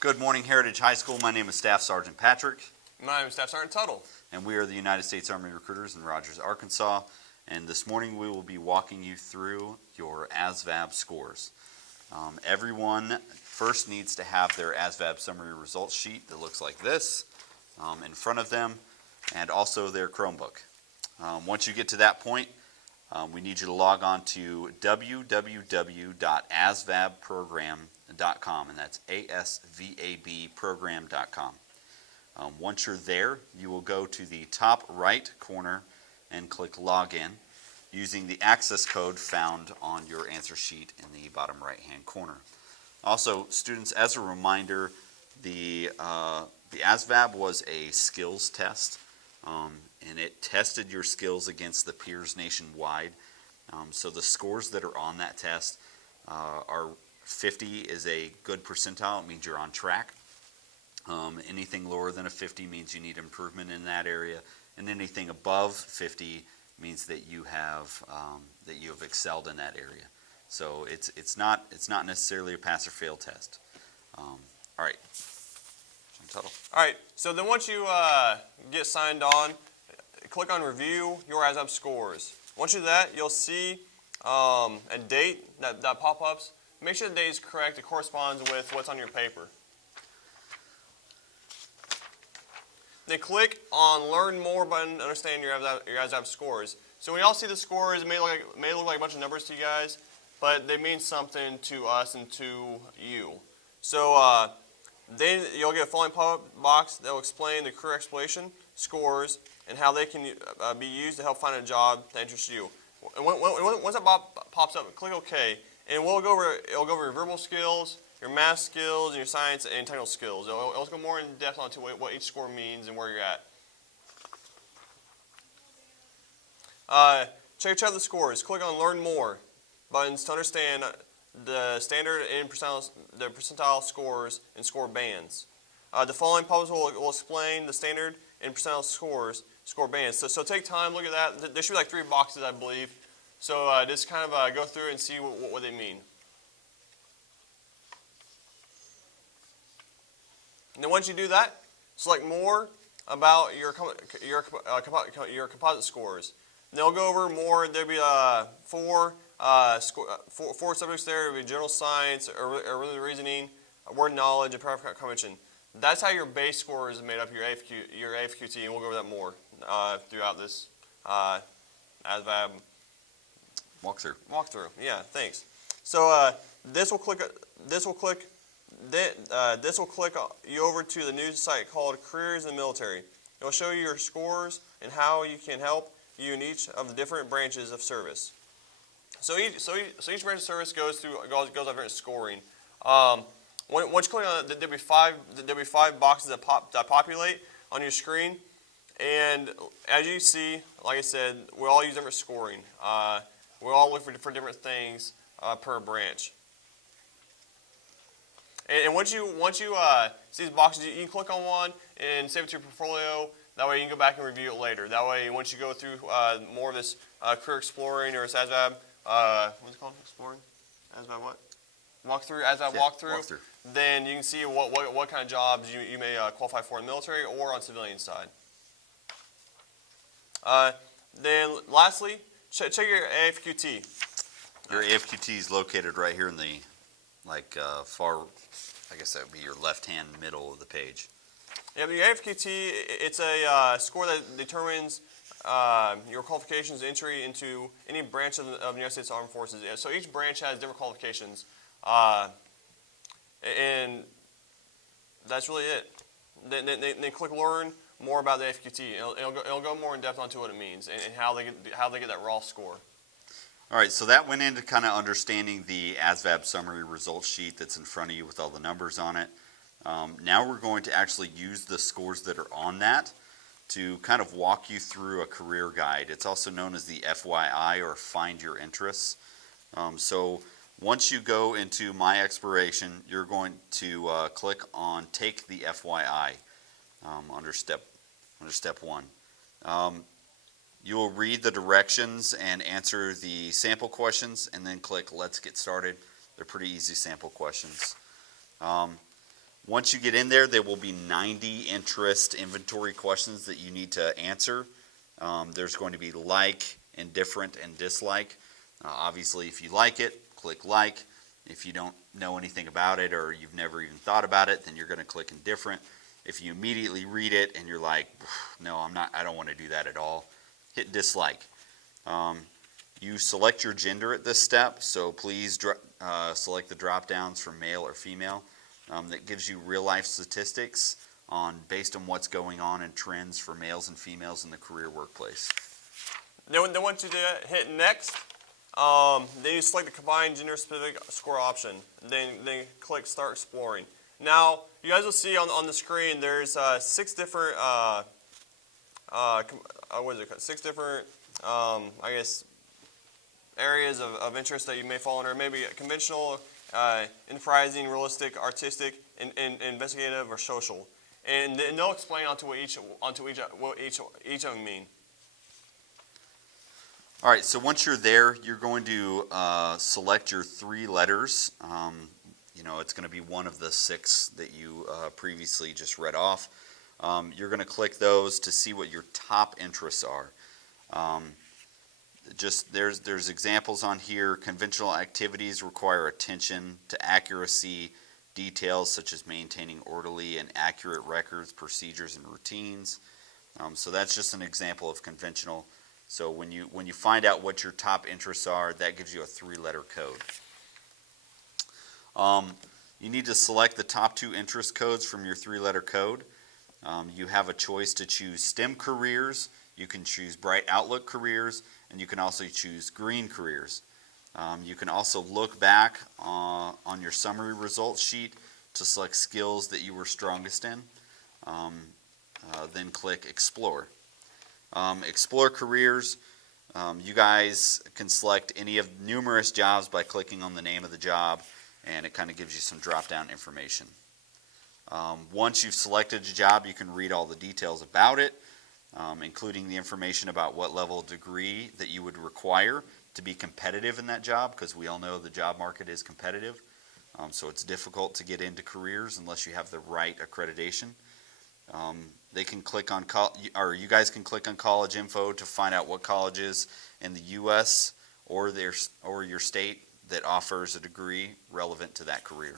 Good morning, Heritage High School. My name is Staff Sergeant Patrick. My name is Staff Sergeant Tuttle. And we are the United States Army recruiters in Rogers, Arkansas. And this morning we will be walking you through your ASVAB scores. Everyone first needs to have their ASVAB summary results sheet that looks like this in front of them, and also their Chromebook. Once you get to that point, we need you to log on to www.asvabprogram.com, and that's ASVABprogram.com. Once you're there, you will go to the top right corner and click Login using the access code found on your answer sheet in the bottom right hand corner. Also, students, as a reminder, the ASVAB was a skills test, and it tested your skills against the peers nationwide. So the scores that are on that test are 50 is a good percentile. It means you're on track. Anything lower than a 50 means you need improvement in that area, and anything above 50 means that you have excelled in that area. So it's not necessarily a pass or fail test. All right. All right. So then once you get signed on, click on Review Your ASVAB Scores. Once you do that, you'll see a date that pop-ups. Make sure the date is correct. It corresponds with what's on your paper. Then click on Learn More button to understand your ASVAB scores. So when y'all see the scores, it may look like a bunch of numbers to you guys, but they mean something to us and to you. So then you'll get a following pop-up box that will explain the career exploration, scores, and how they can be used to help find a job that interests you. And once that pops up, click OK, and it'll go over your verbal skills, your math skills, and your science and technical skills. It'll go more in depth onto what each score means and where you're at. Check out the scores. Click on Learn More buttons to understand the standard and percentile scores and score bands. The following pop-ups will explain the standard and percentile score bands. So take time, look at that. There should be like 3 boxes, I believe. So just kind of go through it and see what they mean. And then once you do that, select more about your composite scores. And they'll go over more. There'll be 4 subjects there. There'll be general science, or reasoning, word knowledge, and paragraph comprehension. That's how your base score is made up, your AFQT, and we'll go over that more throughout this ASVAB walkthrough. Yeah, thanks. So this will click you over to the new site called Careers in the Military. It will show you your scores and how you can help you in each of the different branches of service. So each branch of service goes off different scoring. Once you click on it, there'll be 5 boxes that populate on your screen, and as you see, like I said, we all use different scoring. We all look for different things per branch. And once you see these boxes, you can click on one and save it to your portfolio. That way you can go back and review it later. That way, once you go through more of this career exploring or this ASVAB, what's it called? Exploring? ASVAB what? Walkthrough. Then you can see what kind of jobs you may qualify for in the military or on civilian side. Then lastly, check your AFQT. Your AFQT is located right here in the far, I guess that would be your left-hand middle of the page. Yeah, the AFQT, it's a score that determines your qualifications entry into any branch of the United States Armed Forces. So each branch has different qualifications, and that's really it. Then click Learn More about the AFQT. It'll go more in depth onto what it means and how they get that raw score. All right, so that went into kind of understanding the ASVAB summary results sheet that's in front of you with all the numbers on it. Now we're going to actually use the scores that are on that to kind of walk you through a career guide. It's also known as the FYI, or Find Your Interests. So once you go into My Exploration, you're going to click on Take the FYI under step 1. You will read the directions and answer the sample questions, and then click Let's Get Started. They're pretty easy sample questions. Once you get in there, there will be 90 interest inventory questions that you need to answer. There's going to be like, indifferent, and dislike. Obviously, if you like it, click like. If you don't know anything about it or you've never even thought about it, then you're going to click indifferent. If you immediately read it and you're like, no, I don't want to do that at all, hit dislike. You select your gender at this step, so please select the drop downs for male or female. That gives you real life statistics based on what's going on and trends for males and females in the career workplace. Then once you hit next, then you select the combined gender specific score option. Then click start exploring. Now you guys will see on the screen there's 6 different what is it called? 6 different I guess areas of interest that you may fall under. Maybe conventional, enterprising, realistic, artistic, investigative, or social. And they'll explain what each of them mean. All right, so once you're there, you're going to select your 3 letters. It's going to be one of the 6 that you previously just read off. You're going to click those to see what your top interests are. There's examples on here. Conventional activities require attention to accuracy, details such as maintaining orderly and accurate records, procedures, and routines. So that's just an example of conventional. So when you find out what your top interests are, that gives you a 3-letter code. You need to select the top 2 interest codes from your 3-letter code. You have a choice to choose STEM careers. You can choose bright outlook careers, and you can also choose green careers. You can also look back on your summary results sheet to select skills that you were strongest in. Then click Explore. Explore careers. You guys can select any of numerous jobs by clicking on the name of the job, and it kind of gives you some drop-down information. Once you've selected a job, you can read all the details about it, including the information about what level of degree that you would require to be competitive in that job, because we all know the job market is competitive. So it's difficult to get into careers unless you have the right accreditation. They can click on, you guys can click on college info to find out what colleges in the U.S. or your state that offers a degree relevant to that career.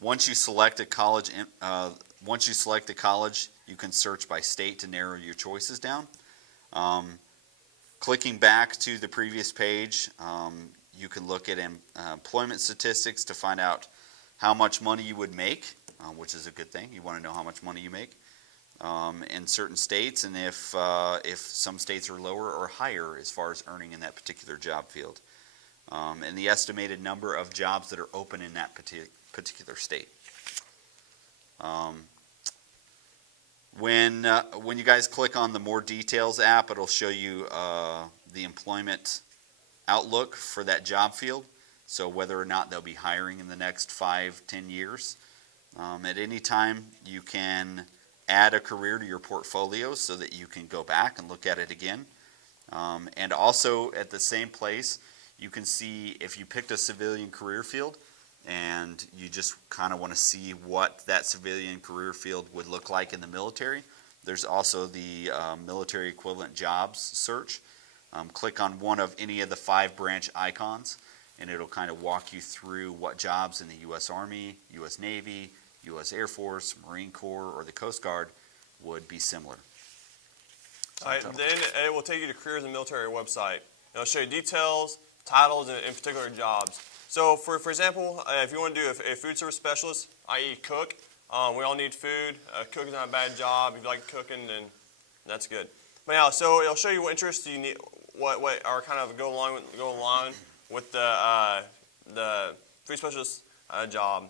Once you select a college, you can search by state to narrow your choices down. Clicking back to the previous page, you can look at employment statistics to find out how much money you would make, which is a good thing. You want to know how much money you make in certain states, and if some states are lower or higher as far as earning in that particular job field, and the estimated number of jobs that are open in that particular state. When you guys click on the More Details app, it'll show you the employment outlook for that job field, so whether or not they'll be hiring in the next 5-10 years. At any time, you can add a career to your portfolio so that you can go back and look at it again. And also at the same place, you can see if you picked a civilian career field and you just kind of want to see what that civilian career field would look like in the military. There's also the military equivalent jobs search. Click on one of any of the 5 branch icons, and it'll kind of walk you through what jobs in the U.S. Army, U.S. Navy, U.S. Air Force, Marine Corps, or the Coast Guard would be similar. All right, then it will take you to Careers in the Military website. It'll show you details, titles, and particular jobs. So, for example, if you want to do a food service specialist, i.e. cook, we all need food. Cooking's not a bad job. If you like cooking, then that's good. But yeah, so it'll show you what interests you need, what are kind of go along with the food specialist job,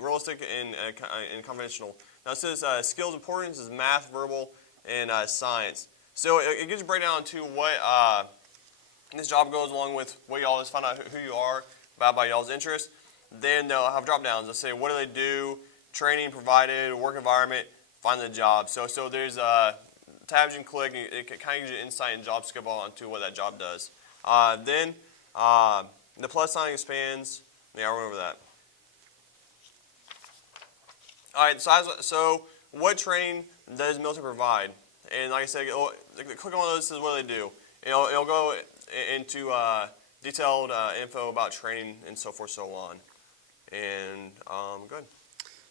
realistic and conventional. Now it says skills importance is math, verbal, and science. So it gives you a breakdown into what this job goes along with what y'all just find out who you are by y'all's interest. Then they'll have drop downs. They'll say what do they do, training provided, work environment, find the job. So there's tabs you can click. It kind of gives you insight and job scope onto what that job does. Then the plus sign expands. Yeah, I went over that. All right, so what training does military provide? And like I said, click on those. This is what they do. It'll go into detailed info about training and so forth, so on. And good.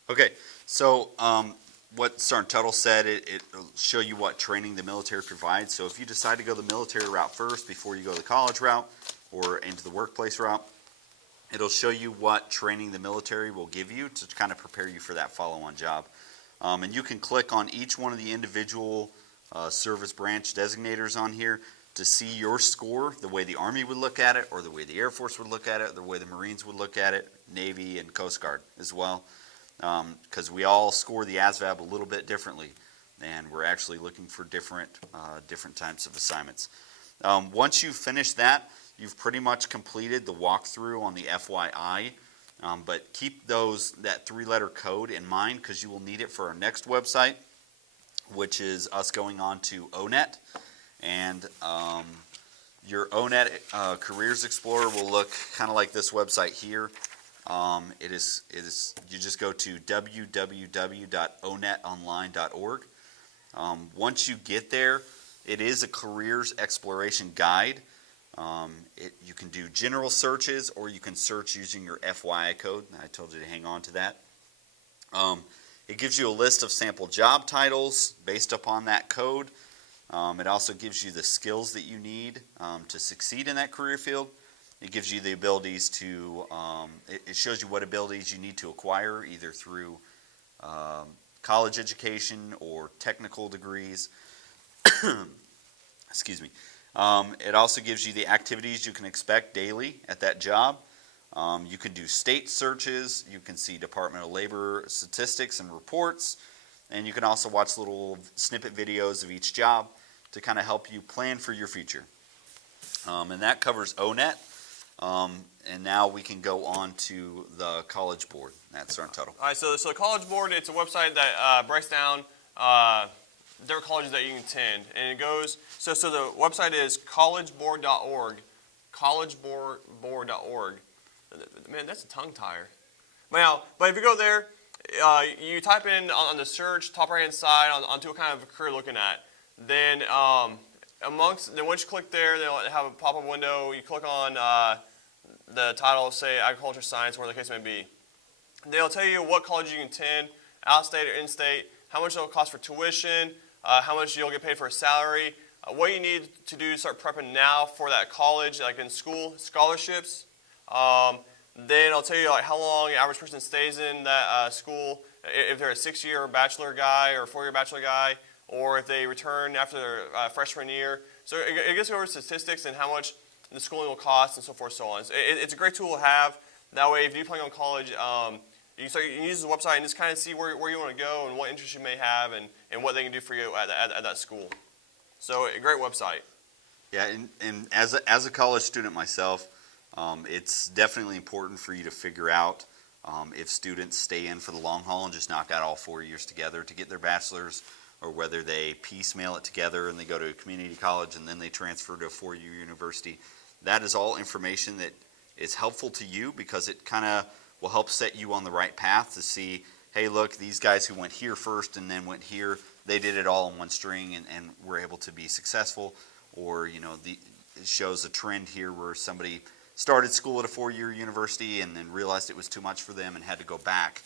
Okay, so what Sergeant Tuttle said, it'll show you what training the military provides. So if you decide to go the military route first before you go the college route or into the workplace route, it'll show you what training the military will give you to kind of prepare you for that follow-on job. And you can click on each one of the individual service branch designators on here to see your score, the way the Army would look at it, or the way the Air Force would look at it, the way the Marines would look at it, Navy and Coast Guard as well. Because we all score the ASVAB a little bit differently, and we're actually looking for different types of assignments. Once you finish that, you've pretty much completed the walkthrough on the FYI, but keep that three-letter code in mind because you will need it for our next website, which is us going on to ONET, and your ONET Careers Explorer will look kind of like this website here. It is you just go to www.onetonline.org. Once you get there, it is a careers exploration guide. You can do general searches, or you can search using your FYI code. I told you to hang on to that. It gives you a list of sample job titles based upon that code. It also gives you the skills that you need to succeed in that career field. It gives you the abilities to, it shows you what abilities you need to acquire either through college education or technical degrees. Excuse me. It also gives you the activities you can expect daily at that job. You can do state searches. You can see Department of Labor statistics and reports. And you can also watch little snippet videos of each job to kind of help you plan for your future. And that covers ONET. And now we can go on to the College Board. That's Sergeant Tuttle. All right, so the College Board, it's a website that breaks down different colleges that you can attend, and it goes. So the website is collegeboard.org, collegeboard.org. Man, that's a tongue tire. But if you go there, you type in on the search top right hand side onto what kind of career you're looking at. Then once you click there, they'll have a pop-up window. You click on the title, say agriculture science, whatever the case may be. They'll tell you what college you can attend, out-of-state or in-state, how much it'll cost for tuition, how much you'll get paid for a salary, what you need to do to start prepping now for that college, like in school, scholarships. Then I'll tell you like how long the average person stays in that school, if they're a 6-year bachelor guy or a 4-year bachelor guy, or if they return after their freshman year. So it gets over statistics and how much the schooling will cost and so forth and so on. It's a great tool to have. That way, if you plan on college, you can use the website and just kind of see where you want to go and what interests you may have and what they can do for you at that school. So a great website. Yeah, and as a college student myself, it's definitely important for you to figure out if students stay in for the long haul and just knock out all 4 years together to get their bachelor's, or whether they piecemeal it together and they go to a community college and then they transfer to a 4-year university. That is all information that is helpful to you because it kind of will help set you on the right path to see, hey, look, these guys who went here first and then went here, they did it all in one string and were able to be successful. Or, it shows a trend here where somebody started school at a 4-year university and then realized it was too much for them and had to go back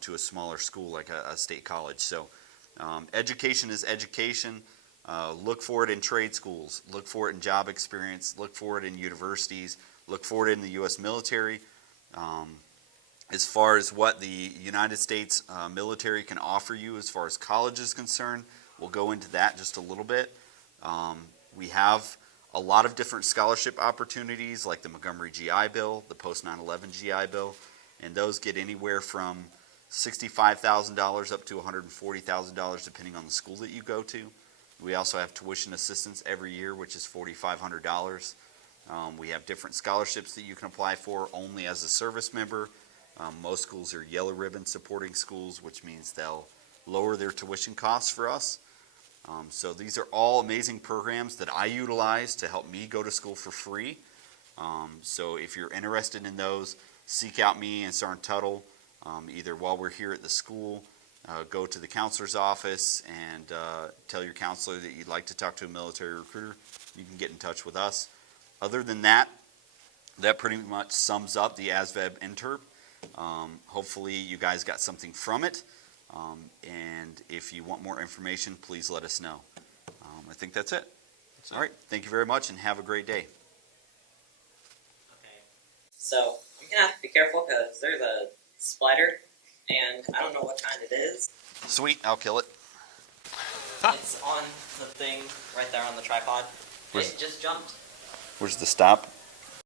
to a smaller school like a state college. So education is education. Look for it in trade schools. Look for it in job experience. Look for it in universities. Look for it in the U.S. military. As far as what the United States military can offer you as far as college is concerned, we'll go into that just a little bit. We have a lot of different scholarship opportunities like the Montgomery GI Bill, the post 9/11 GI Bill, and those get anywhere from $65,000 up to $140,000 depending on the school that you go to. We also have tuition assistance every year, which is $4,500. We have different scholarships that you can apply for only as a service member. Most schools are yellow ribbon supporting schools, which means they'll lower their tuition costs for us. So these are all amazing programs that I utilize to help me go to school for free. So if you're interested in those, seek out me and Sergeant Tuttle. either while we're here at the school, go to the counselor's office and tell your counselor that you'd like to talk to a military recruiter. You can get in touch with us. Other than that, that pretty much sums up the ASVAB interp. Hopefully you guys got something from it. And if you want more information, please let us know. I think that's it. All right. Thank you very much and have a great day. Okay. So I'm gonna have to be careful because there's a spider, and I don't know what kind it is. Sweet. I'll kill it. It's on the thing right there on the tripod. Where's- It just jumped. Where's the stop?